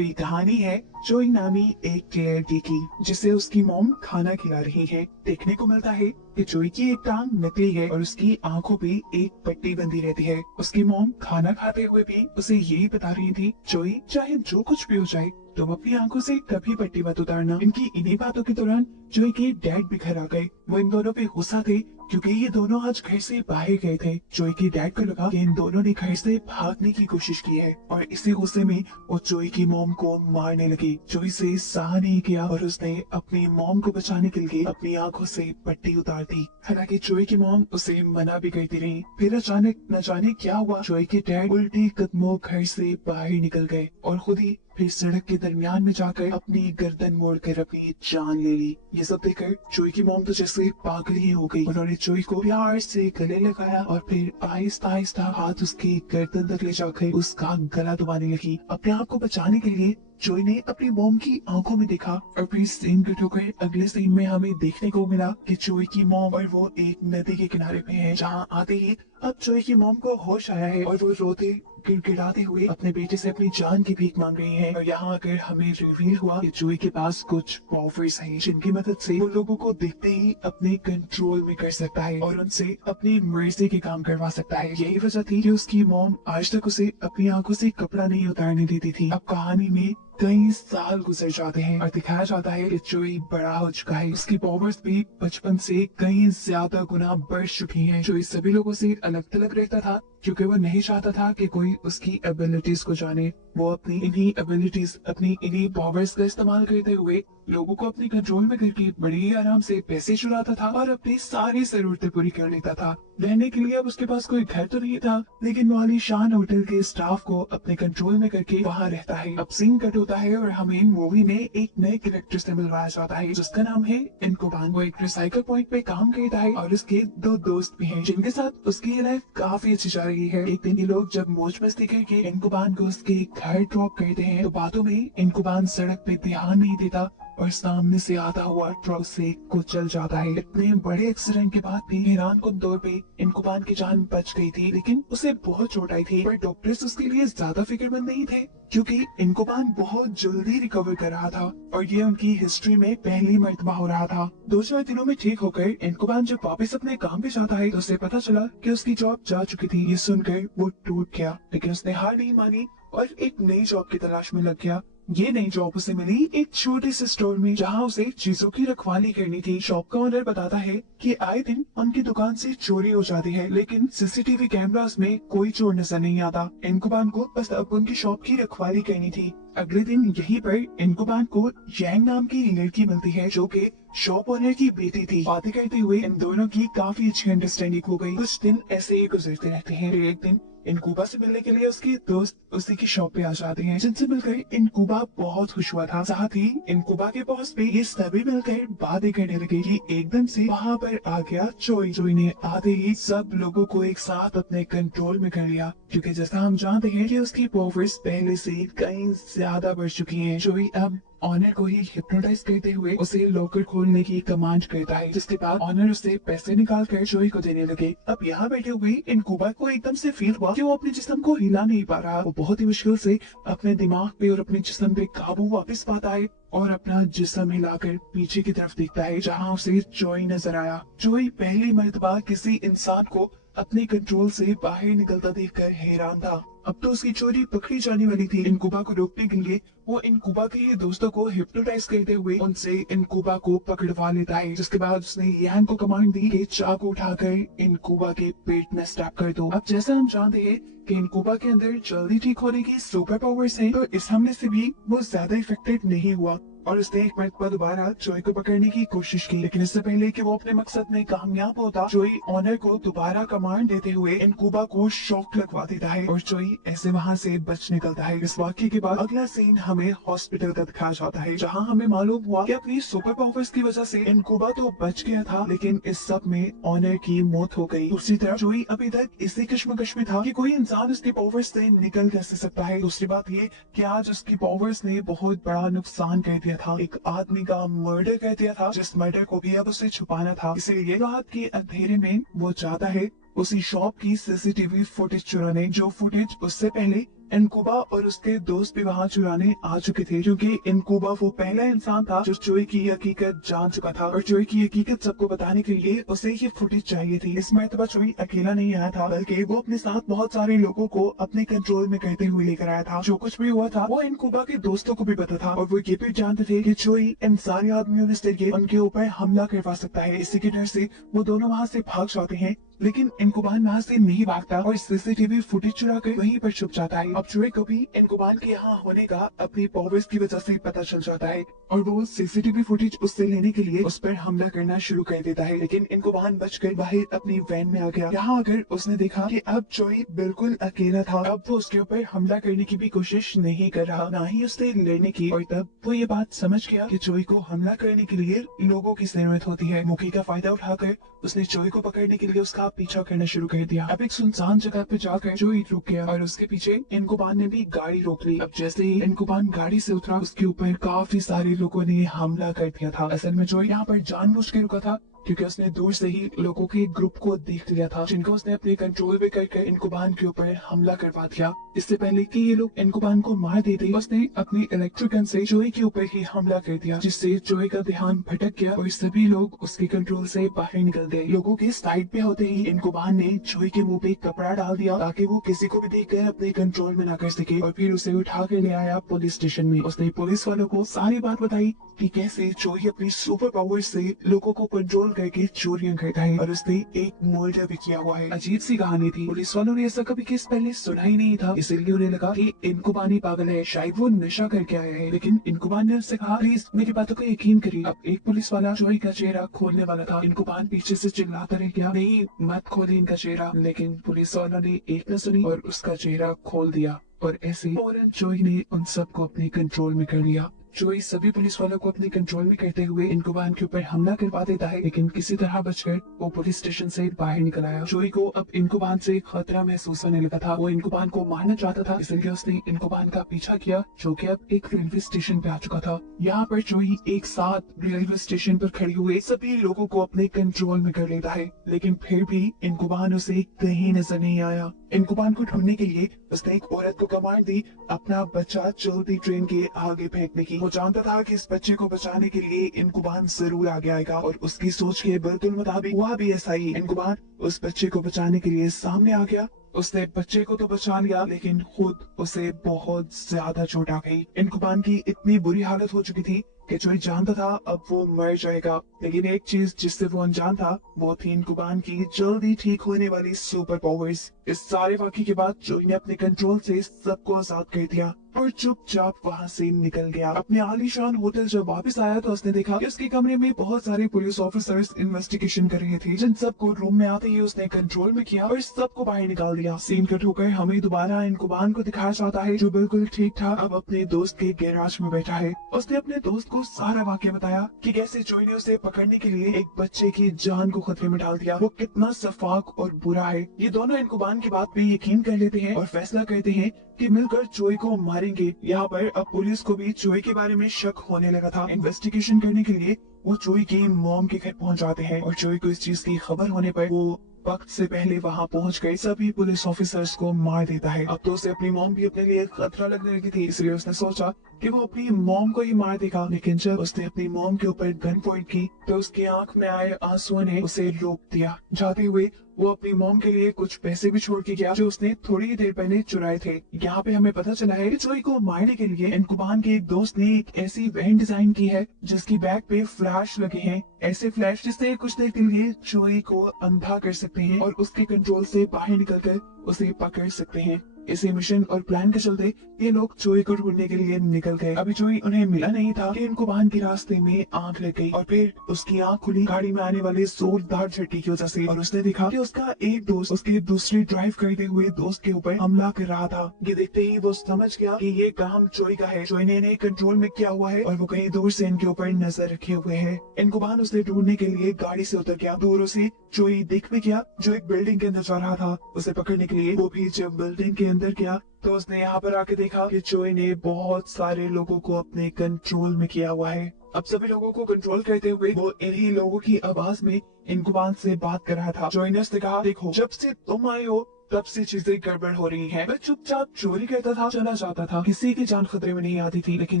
ये कहानी है जोई नामी एक लड़की की, जिसे उसकी मॉम खाना खिला रही है। देखने को मिलता है कि जोई की एक टांग नकली है और उसकी आंखों पे एक पट्टी बंधी रहती है। उसकी मॉम खाना खाते हुए भी उसे यही बता रही थी, जोई चाहे जो कुछ भी हो जाए तुम अपनी आंखों से कभी पट्टी मत उतारना। इनकी इन्हीं बातों के दौरान जोई के डैड भी घर आ गए। वो इन दोनों पे गुस्सा थे क्योंकि ये दोनों आज घर से बाहर गए थे। जोई के डैड को लगा कि इन दोनों ने घर से भागने की कोशिश की है और इसी गुस्से में वो जोई की मॉम को मारने लगी। जोई से सहा नहीं किया और उसने अपनी मॉम को बचाने के लिए अपनी आंखों से पट्टी उतार दी। हालांकि जोई की मॉम उसे मना भी करती रही। फिर अचानक न जाने क्या हुआ, जोई के डैड उल्टी कदमों घर से बाहर निकल गए और खुद ही फिर सड़क के दरमियान में जाकर अपनी गर्दन मोड़कर अपनी जान ले ली। ये सब देखकर जोई की मॉम तो जैसे पागल ही हो गई। उन्होंने जोई को प्यार से गले लगाया और फिर आहिस्ता आहिस्ता हाथ उसकी गर्दन तक ले जाकर उसका गला दबाने लगी। अपने आप को बचाने के लिए जोई ने अपनी मॉम की आंखों में देखा और फिर सीन कट होकर अगले सीन में हमें देखने को मिला कि जोई की मॉम और वो एक नदी के किनारे पे है, जहाँ आते ही अब जोई की मॉम को होश आया है और वो रोते गिड़गिड़ाते हुए अपने बेटे से अपनी जान की भीख मांग रही है। और यहाँ आकर हमें रिवील हुआ कि जोई के पास कुछ पावर्स हैं, जिनकी मदद से वो लोगों को देखते ही अपने कंट्रोल में कर सकता है और उनसे अपनी मर्जी के काम करवा सकता है। यही वजह थी कि उसकी मॉम आज तक उसे अपनी आंखों से कपड़ा नहीं उतारने देती थी। अब कहानी में कई साल गुजर जाते हैं और दिखाया जाता है कि जोई बड़ा हो चुका है। उसकी पावर्स भी बचपन से कई ज्यादा गुना बढ़ चुकी हैं। जोई सभी लोगों से अलग थलग रहता था क्योंकि वो नहीं चाहता था कि कोई उसकी एबिलिटीज को जाने। वो अपनी इन्हीं एबिलिटीज, अपनी इन्हीं पावर्स का इस्तेमाल करते हुए लोगों को अपने कंट्रोल में करके बड़े ही आराम से पैसे चुराता था और अपनी सारी जरूरतें पूरी कर लेता था। रहने के लिए अब उसके पास कोई घर तो नहीं था, लेकिन वो आलीशान होटल के स्टाफ को अपने कंट्रोल में करके वहाँ रहता है। अब सीन कट होता है और हमें मूवी में एक नए कैरेक्टर से मिलवाया जाता है, जिसका नाम है इनकुबान। वो एक रिसाइकल पॉइंट पे काम करता है और उसके दो दोस्त भी हैं, जिनके साथ उसकी ये लाइफ काफी अच्छी जा रही है। एक दिन ये लोग जब मौज मस्ती करके इनकुबान को उसके घर ड्रॉप करते हैं तो बातों में इनकुबान सड़क पे ध्यान नहीं देता और सामने से आता हुआ ट्रक से कुचल जाता है। इतने बड़े एक्सीडेंट के बाद भी हैरानकुन तौर पे इनकुबान की जान बच गई थी, लेकिन उसे बहुत चोट आई थी। पर डॉक्टर्स उसके लिए ज्यादा फिक्रमंद नहीं थे क्योंकि इनकुबान बहुत जल्दी रिकवर कर रहा था और ये उनकी हिस्ट्री में पहली मर्तबा हो रहा था। 2-4 दिनों में ठीक होकर इनकुबान जब वापस अपने काम पे जाता है तो उसे पता चला कि उसकी जॉब जा चुकी थी। ये सुनकर वो टूट गया, लेकिन उसने हार नहीं मानी और एक नई जॉब की तलाश में लग गया। ये नई जॉब उसे मिली एक छोटे से स्टोर में, जहाँ उसे चीजों की रखवाली करनी थी। शॉप का ओनर बताता है कि आए दिन उनकी दुकान से चोरी हो जाती है, लेकिन सीसीटीवी कैमरास में कोई चोर नजर नहीं आता। इनकुबान को बस अब उनकी शॉप की रखवाली करनी थी। अगले दिन यहीं पर इनकुबान को यांग नाम की लड़की मिलती है, जो कि शॉप ओनर की बेटी थी। बातें करते हुए इन दोनों की काफी अच्छी अंडरस्टैंडिंग हो गई। कुछ दिन ऐसे ही गुजरते रहते हैं। फिर एक दिन इनकुबा से मिलने के लिए उसके दोस्त उसी की शॉप पे आ जाते हैं, जिनसे मिलकर इनकुबा बहुत खुश हुआ था। साथ ही इनकुबा के बॉस पे ये सभी मिलकर बातें करने लगे कि एकदम से वहाँ पर आ गया जोई। जोई ने आते ही सब लोगों को एक साथ अपने कंट्रोल में कर लिया, क्योंकि जैसा हम जानते हैं कि उसकी पावर्स पहले से कई ज्यादा बढ़ चुकी हैं। जोई अब ऑनर को ही हिप्नोटाइज करते हुए उसे लॉकर खोलने की कमांड करता है, जिसके बाद ऑनर उसे पैसे निकाल कर जोई को देने लगे। अब यहाँ बैठे हुए इनकुबा को एकदम से फील हुआ कि वो अपने जिस्म को हिला नहीं पा रहा। वो बहुत ही मुश्किल से अपने दिमाग पे और अपने जिस्म पे काबू वापस पाता है और अपना जिस्म हिलाकर पीछे की तरफ देखता है, जहाँ उसे जोई नजर आया। जोई पहली मर्तबा किसी इंसान को अपने कंट्रोल से बाहर निकलता देखकर हैरान था। अब तो उसकी चोरी पकड़ी जाने वाली थी। इनकुबा को रोकने के लिए वो इनकुबा के ये दोस्तों को हिप्नोटाइज करते हुए उनसे इनकुबा को पकड़वा लेता है, जिसके बाद उसने यांग को कमांड दी कि चाकू उठाकर इनकुबा के पेट में स्टैब कर दो। अब जैसा हम जानते हैं कि इनकुबा के अंदर जल्दी ठीक होने की सुपर पावर्स हैं, तो इस हमले से भी वो ज्यादा इफेक्टेड नहीं हुआ और उसने एक मर्तबा दोबारा जोई को पकड़ने की कोशिश की। लेकिन इससे पहले कि वो अपने मकसद में कामयाब होता, जोई ऑनर को दोबारा कमांड देते हुए इनकुबा को शॉक लगवा देता है और जोई ऐसे वहाँ से बच निकलता है। इस वाक्य के बाद अगला सीन हमें हॉस्पिटल का दिखाया जाता है, जहाँ हमें मालूम हुआ कि अपनी सुपर पावर्स की वजह से इनकुबा तो बच गया था, लेकिन इस सब में ऑनर की मौत हो गई। दूसरी तरफ जोई अभी तक इसी कश्मकश में था कि कोई इंसान उसकी पावर्स से निकल कैसे सकता है। दूसरी बात ये कि आज उसकी पावर्स ने बहुत बड़ा नुकसान कर दिया था। एक आदमी का मर्डर कर दिया था, जिस मर्डर को भी अब उसे छुपाना था। इसीलिए रात के अंधेरे में वो चाहता है उसी शॉप की सीसीटीवी फुटेज चुराने, जो फुटेज उससे पहले इनकुबा और उसके दोस्त भी वहाँ चुराने आ चुके थे, क्योंकि इनकुबा वो पहला इंसान था जो जोई की हकीकत जान चुका था और जोई की हकीकत सबको बताने के लिए उसे ये फुटेज चाहिए थी। इस मरतबा जोई अकेला नहीं आया था, बल्कि वो अपने साथ बहुत सारे लोगों को अपने कंट्रोल में करते हुए लेकर आया था। जो कुछ भी हुआ था वो इनकुबा के दोस्तों को भी पता था और वो ये भी जानते थे कि जोई इन सारे आदमियों के जरिए उनके ऊपर हमला करवा सकता है। इसी के डर से वो दोनों वहाँ से भाग जाते हैं, लेकिन इनकुबान वहाँ से नहीं भागता और सीसीटीवी फुटेज चुरा कर वहीं पर छुप जाता है। अब जोई को भी इनकुबान के यहाँ होने का अपनी पावर्स की वजह से पता चल जाता है और वो सीसीटीवी फुटेज उससे लेने के लिए उस पर हमला करना शुरू कर देता है, लेकिन इनकुबान बचकर बाहर अपनी वैन में आ गया। यहाँ आकर उसने देखा कि अब जोई बिल्कुल अकेला था। अब वो उसके ऊपर हमला करने की भी कोशिश नहीं कर रहा, ना ही उससे लड़ने की। और तब वो ये बात समझ गया कि जोई को हमला करने के लिए लोगों की जरूरत होती है। मौके का फायदा उठाकर उसने जोई को पकड़ने के लिए उसका पीछा करना शुरू कर दिया। अब एक सुनसान जगह पे जाकर जोई रुक गया और उसके पीछे इनकुबान ने भी गाड़ी रोक ली। अब जैसे ही इनकुबान गाड़ी से उतरा, उसके ऊपर काफी सारे लोगों ने हमला कर दिया था। असल में जोई यहाँ पर जानबूझकर रुका था, क्योंकि उसने दूर से ही लोगों के ग्रुप को देख लिया था, जिनको उसने अपने कंट्रोल में करके इनकुबान के ऊपर हमला करवा दिया। इससे पहले कि ये लोग इनकुबान को मार देते, उसने अपनी इलेक्ट्रिक गन से जोई के ऊपर ही हमला कर दिया, जिससे जोई का ध्यान भटक गया और सभी लोग उसके कंट्रोल से बाहर निकल गए। लोगों के साइड पे होते ही इनकुबान ने जोई के मुंह पे कपड़ा डाल दिया ताकि वो किसी को भी देखकर अपने कंट्रोल में ना कर सके, और फिर उसे उठा कर ले आया पुलिस स्टेशन में। उसने पुलिस वालों को सारी बात बताई कि कैसे जोई अपनी सुपर पावर से लोगों को कंट्रोल करके चोरियां करता है और उसने एक मर्डर भी किया हुआ है। अजीब सी कहानी थी। पुलिस वालों ने ऐसा कभी केस पहले सुना ही नहीं था, इसीलिए उन्हें लगा कि इनकुबान ही पागल है, शायद वो नशा करके आया है। लेकिन इनकुबान ने उससे कहा, प्लीज मेरी बातों को यकीन करिए। अब एक पुलिस वाला जोई का चेहरा खोलने वाला था। इनकुबान पीछे से चिल्लाता रह गया, नहीं मत खोलिए इनका चेहरा। लेकिन पुलिस वालों ने एक न सुनी और उसका चेहरा खोल दिया और ऐसे फौरन जोई ने उन सबको अपने कंट्रोल में कर लिया। जोई सभी पुलिस वालों को अपने कंट्रोल में करते हुए इनकुबान के ऊपर हमला करवा देता है, लेकिन किसी तरह बचकर वो पुलिस स्टेशन से बाहर निकल आया। जोई को अब इनकुबान से खतरा महसूस होने लगा था। वो इनकुबान को मारना चाहता था, इसलिए उसने इनकुबान का पीछा किया, जो कि अब एक रेलवे स्टेशन पे आ चुका था। यहाँ पर जोई एक साथ रेलवे स्टेशन पर खड़े हुए सभी लोगों को अपने कंट्रोल में कर लेता है, लेकिन फिर भी इनकुबान उसे कहीं नजर नहीं आया। इनकुबान को ढूंढने के लिए उसने एक औरत को कमांड दी अपना बच्चा चलती ट्रेन के आगे फेंकने की। वो जानता था कि इस बच्चे को बचाने के लिए इनकुबान जरूर आगे आएगा और उसकी सोच के बिल्कुल मुताबिक हुआ भी ऐसा ही। इनकुबान उस बच्चे को बचाने के लिए सामने आ गया। उसने बच्चे को तो बचा लिया, लेकिन खुद उसे बहुत ज्यादा चोट आ गई। इनकुबान की इतनी बुरी हालत हो चुकी थी कि जोई जानता था अब वो मर जाएगा, लेकिन एक चीज जिससे वो अनजान था वो थी इनकुबान की जल्दी ठीक होने वाली सुपर पावर्स। इस सारे वाकये के बाद जोई ने अपने कंट्रोल से सबको आजाद कर दिया और चुपचाप वहाँ से निकल गया। अपने आलीशान होटल जब वापस आया तो उसने देखा कि उसके कमरे में बहुत सारे पुलिस ऑफिसर्स इन्वेस्टिगेशन कर रहे थे, जिन सबको रूम में आते ही उसने कंट्रोल में किया और सबको बाहर निकाल दिया। सीन कट होकर हमें दोबारा इनकुबान को दिखाया जाता है, जो बिल्कुल ठीक ठाक अब अपने दोस्त के गैराज में बैठा है। उसने अपने दोस्त को सारा वाक्य बताया कि कैसे जोई ने उसे पकड़ने के लिए एक बच्चे की जान को खतरे में डाल दिया, वो कितना सफाक और बुरा है। ये दोनों इनकुबान की बात पे यकीन कर लेते हैं और फैसला करते हैं कि मिलकर जोई को मारेंगे। यहाँ पर अब पुलिस को भी जोई के बारे में शक होने लगा था। इन्वेस्टिगेशन करने के लिए वो जोई की मॉम के घर पहुंच जाते हैं और जोई को इस चीज की खबर होने पर वो वक्त से पहले वहाँ पहुँच गए सभी पुलिस ऑफिसर्स को मार देता है। अब तो उसे अपनी मॉम भी अपने लिए खतरा लगने लगी थी, इसलिए उसने सोचा कि वो अपनी मॉम को ही मार देगा। लेकिन जब उसने अपनी मॉम के ऊपर गन पॉइंट की तो उसकी आंख में आए आंसुओं ने उसे रोक दिया। जाते हुए वो अपनी मॉम के लिए कुछ पैसे भी छोड़ के गया, जो उसने थोड़ी ही देर पहले चुराए थे। यहाँ पे हमें पता चला है कि जोई को मारने के लिए इनकुबान के एक दोस्त ने एक ऐसी वैन डिजाइन की है जिसकी बैक पे फ्लैश लगे हैं, ऐसे फ्लैश जिससे कुछ देर के लिए जोई को अंधा कर सकते हैं और उसके कंट्रोल से बाहर निकलकर उसे पकड़ सकते हैं। इसी मिशन और प्लान के चलते ये लोग जोई को ढूंढने के लिए निकल गए। अभी जोई उन्हें मिला नहीं था कि इनकुबान के रास्ते में आंख लग गई और फिर उसकी आंख खुली गाड़ी में आने वाले जोरदार झटके की वजह से, और उसने देखा कि उसका एक दोस्त उसके दूसरे ड्राइव करते हुए दोस्त के ऊपर हमला कर रहा था। ये देखते ही वो समझ गया कि ये काम जोई का है। जोई ने इन्हें कंट्रोल में किया हुआ है और वो कहीं दूर से इनके ऊपर नजर रखे हुए है। इनकुबान उसे ढूंढने के लिए गाड़ी से उतर गया। दूर उसे जोई दिख भी गया जो एक बिल्डिंग के अंदर जा रहा था उसे पकड़ने के लिए। वो भी जब बिल्डिंग के अंदर गया तो उसने यहाँ पर आके देखा कि जोई ने बहुत सारे लोगों को अपने कंट्रोल में किया हुआ है। अब सभी लोगों को कंट्रोल करते हुए वो इन्हीं लोगों की आवाज में इनकुबान से बात कर रहा था। जोई ने उससे कहा, देखो जब से तुम आए हो तब से चीजें गड़बड़ हो रही हैं। वह चुपचाप चोरी करता था, चला जाता था, किसी की जान खतरे में नहीं आती थी, लेकिन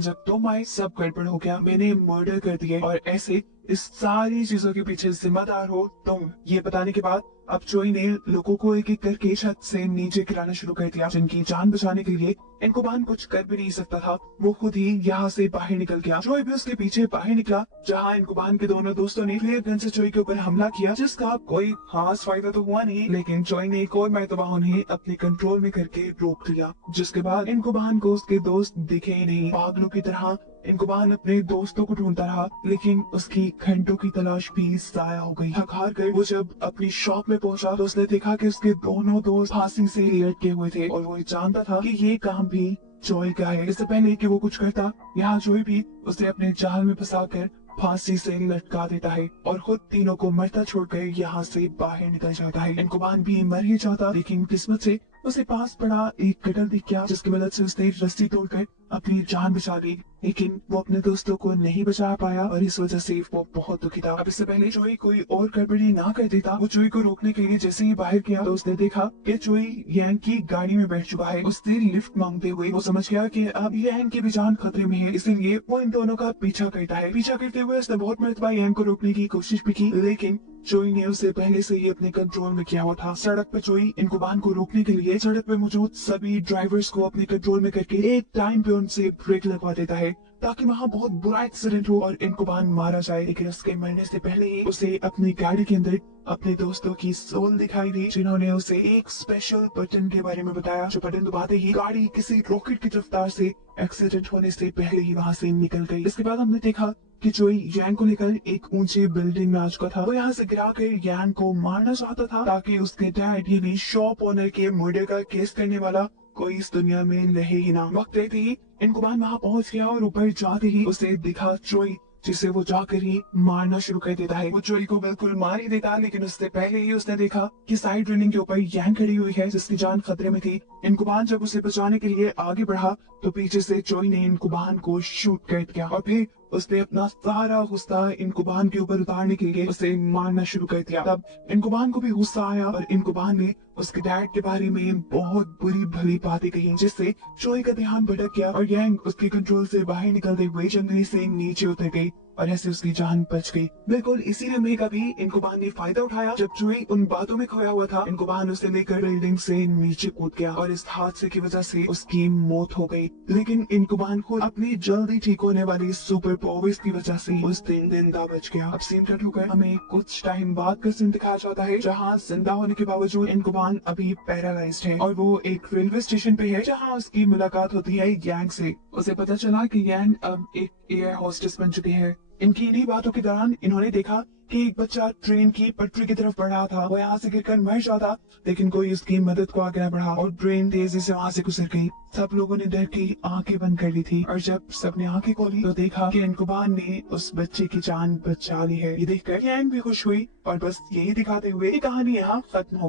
जब तुम आए सब गड़बड़ हो गया। मैंने मर्डर कर दिए और ऐसे इस सारी चीजों के पीछे जिम्मेदार हो तुम। ये बताने के बाद अब जोई ने लोगों को एक एक करके छत से नीचे गिराना शुरू कर दिया, जिनकी जान बचाने के लिए इनकुबान कुछ कर भी नहीं सकता था। वो खुद ही यहाँ से बाहर निकल गया। जोई भी उसके पीछे बाहर निकला, जहाँ इनकुबान के दोनों दोस्तों ने फ्लेयर गन से जोई के ऊपर हमला किया, जिसका कोई खास फायदा तो हुआ नहीं, लेकिन जोई ने एक और मर्तबा उन्हें अपने कंट्रोल में करके रोक लिया। जिसके बाद इनकुबान को उसके दोस्त दिखे ही नहीं। पागलों की तरह इनकुबान अपने दोस्तों को ढूंढता रहा, लेकिन उसकी घंटों की तलाश भी जाया हो गई। थक हार कर वो जब अपनी शॉप में पहुंचा तो उसने देखा कि उसके दोनों दोस्त फांसी से लटके हुए थे और वो जानता था कि ये काम भी जोई का है। इससे पहले कि वो कुछ करता, यहाँ जोई भी उसे अपने जाल में फंसाकर फांसी से लटका देता है और खुद तीनों को मरता छोड़कर यहाँ से बाहर निकल जाता है। इनकुबान भी मर ही जाता, लेकिन किस्मत से उसे पास पड़ा एक कटर दिख गया, जिसकी मदद से उसने रस्सी तोड़कर अपनी जान बचा ली। लेकिन वो अपने दोस्तों को नहीं बचा पाया और इस वजह से वो बहुत दुखी था। अब इससे पहले जोई कोई और गड़बड़ी ना कर देता, वो जोई को रोकने के लिए जैसे ही बाहर गया तो उसने देखा कि जोई यांग की गाड़ी में बैठ चुका है। उससे लिफ्ट मांगते हुए वो समझ गया कि अब यांग की भी जान खतरे में है, इसीलिए वो इन दोनों का पीछा करता है। पीछा करते हुए उसने बहुत मरतबा यांग को रोकने की कोशिश भी की, लेकिन जोई ने उसे पहले से ही अपने कंट्रोल में किया हुआ था। सड़क पे जोई इनकुबान को रोकने के लिए सड़क पे मौजूद सभी ड्राइवर्स को अपने कंट्रोल में करके एक टाइम पे उनसे ब्रेक लगवा देता है, ताकि वहाँ बहुत बुरा एक्सीडेंट हो और इनकुबान मारा जाए। लेकिन उसके मरने से पहले ही उसे अपनी गाड़ी के अंदर अपने दोस्तों की सोल दिखाई दी, जिन्होंने उसे एक स्पेशल बटन के बारे में बताया, जो बटन दबाते ही गाड़ी किसी रॉकेट की रफ्तार से एक्सीडेंट होने से पहले ही वहाँ से निकल गई। इसके बाद हमने देखा कि जोई यांग को लेकर एक ऊंची बिल्डिंग में आ चुका था। वो यहाँ से गिरा कर यांग को मारना चाहता था, ताकि उसके डैड यानी शॉप ओनर के मर्डर का केस करने वाला कोई इस दुनिया में रहे ही ना। वक्त रहते ही इनकुबान वहाँ पहुंच गया और ऊपर जाते ही उसे दिखा जोई, जिसे वो जाकर ही मारना शुरू कर देता है। वो जोई को बिल्कुल मार ही देता, लेकिन उससे पहले ही उसने देखा कि साइड रेलिंग के ऊपर यांग खड़ी हुई है, जिसकी जान खतरे में थी। इनकुबान जब उसे बचाने के लिए आगे बढ़ा तो पीछे से जोई ने इनकुबान को शूट कर दिया और फिर उसने अपना सारा गुस्सा इनकुबान के ऊपर उतारने के लिए उसे मारना शुरू कर दिया। तब इनकुबान को भी गुस्सा आया और इनकुबान ने उसके डैड के बारे में बहुत बुरी भली बातें कही, जिससे जोई का ध्यान भटक गया और यांग उसके कंट्रोल से बाहर निकलते हुए जंगली से नीचे उतर गई और ऐसे उसकी जान बच गई। बिल्कुल इसी लम्हे का भी इनकुबान ने फायदा उठाया। जब जोई उन बातों में खोया हुआ था, इनकुबान उसे लेकर बिल्डिंग से नीचे कूद गया और इस हादसे की वजह से उसकी मौत हो गई। लेकिन इनकुबान खुद अपनी जल्दी ठीक होने वाली सुपर पावर्स की वजह से उस दिन जिंदा बच गया। अब सीन कट होकर हमें कुछ टाइम बाद का सीन दिखाया जाता है, जहाँ जिंदा होने के बावजूद इनकुबान अभी पैरालाइज्ड है और वो एक रेलवे स्टेशन पे है, जहाँ उसकी मुलाकात होती है यांग से। उसे पता चला कि यांग अब एक एयर होस्टेस बन चुकी है। इनकी इन्हीं बातों के दौरान इन्होंने देखा कि एक बच्चा ट्रेन की पटरी की तरफ बढ़ रहा था। वो यहाँ से गिरकर मर जाता, लेकिन कोई उसकी मदद को आगे न बढ़ा और ट्रेन तेजी से वहाँ से गुजर गई। सब लोगों ने डर की आंखें बंद कर ली थी और जब सबने आंखें खोली तो देखा कि इनकुबान ने उस बच्चे की जान बचा ली है। ये देखकर यांग भी खुश हुई और बस यही दिखाते हुए ये कहानी यहाँ खत्म हो गई।